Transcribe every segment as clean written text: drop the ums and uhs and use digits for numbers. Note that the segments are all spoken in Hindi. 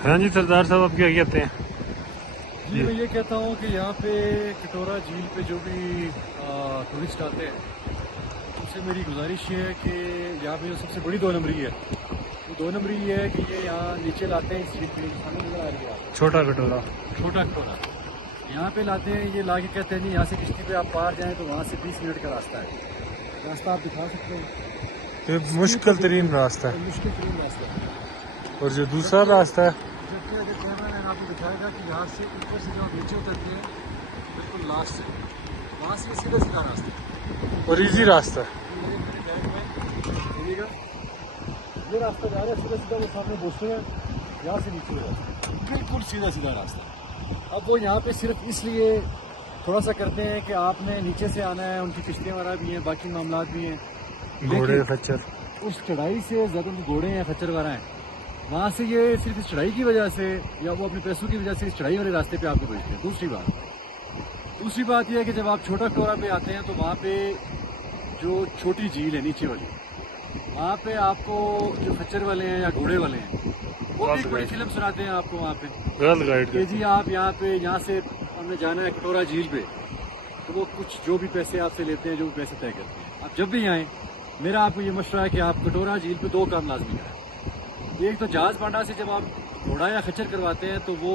हाँ जी सरदार साहब, आप क्या कहते हैं? जी मैं ये कहता हूँ कि यहाँ पे कटोरा झील पे जो भी टूरिस्ट आते हैं उनसे मेरी गुजारिश ये है कि यहाँ पे जो सबसे बड़ी 2 नंबरी है वो 2 नंबरी ये है कि ये यहाँ नीचे लाते हैं इस झील पे सामने नजर आ रही है आपको, छोटा कटोरा। छोटा कटोरा यहाँ पे लाते हैं। ये ला के कहते हैं नहीं यहाँ से किश्ती पे आप पार जाएँ तो वहाँ से 20 मिनट का रास्ता है। रास्ता आप दिखा सकते हैं, ये मुश्किल तरीन रास्ता है। मुश्किल तरीन रास्ता है। और जो दूसरा रास्ता है जबकि अगर कैमरा आपको दिखाएगा कि यहाँ से ऊपर से जब नीचे उतरते हैं बिल्कुल लास्ट से वहाँ से सीधा सीधा रास्ता है और इजी रास्ता है। ये मेरे बैग में देखिएगा, ये रास्ता जा रहा है सीधा सीधा, वो सामने दोस्तों हैं यहाँ से नीचे रास्ता बिल्कुल सीधा सीधा रास्ता। अब वो यहाँ पे सिर्फ इसलिए थोड़ा सा करते हैं कि आपने नीचे से आना है, उनकी किश्तियाँ वगैरह भी हैं, बाकी मामला भी हैं। घोड़े खच्चर उस चढ़ाई से ज़्यादा उनके घोड़े हैं, खच्चर वगैरह हैं, वहाँ से ये सिर्फ इस चढ़ाई की वजह से या वो अपने पैसों की वजह से इस चढ़ाई वाले रास्ते पे आपको भेजते हैं। दूसरी बात यह है कि जब आप छोटा कटोरा पे आते हैं तो वहाँ पे जो छोटी झील है नीचे वाली, वहाँ पे आपको जो खच्चर वाले हैं या घोड़े वाले हैं वो भी एक बड़ी फिल्म सुनाते हैं आपको वहाँ पे गलत गाइड कि जी आप यहाँ से हमने जाना है कटोरा झील पे, तो वो कुछ जो भी पैसे आपसे लेते हैं, जो भी पैसे तय करते हैं। आप जब भी आएँ मेरा आपको ये मशवरा है कि आप कटोरा झील पे 2 काम लाजमी करें। एक तो जहाज बांडा से जब आप घोड़ा या खच्चर करवाते हैं तो वो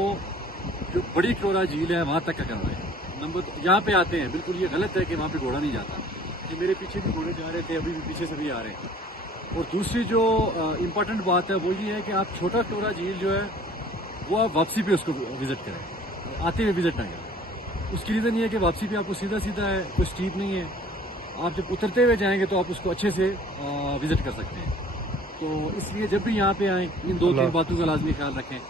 जो बड़ी कटोरा झील है वहाँ तक का करवाएं। नंबर यहाँ पे आते हैं, बिल्कुल ये गलत है कि वहाँ पे घोड़ा नहीं जाता। कि मेरे पीछे भी घोड़े जा रहे थे, अभी भी पीछे से भी आ रहे हैं। और दूसरी जो इम्पोर्टेंट बात है वो ये है कि आप छोटा कटोरा झील जो है वो आप वापसी पे उसको विजिट करें, आते हुए विजिट ना करें। उसकी रीज़न ये है कि वापसी पे आपको सीधा सीधा है, कोई स्टीप नहीं है। आप जब उतरते हुए जाएंगे तो आप उसको अच्छे से विजिट कर सकते हैं। तो इसलिए जब भी यहाँ पे आएँ इन 2-3 बातों का लाजमी ख्याल रखें।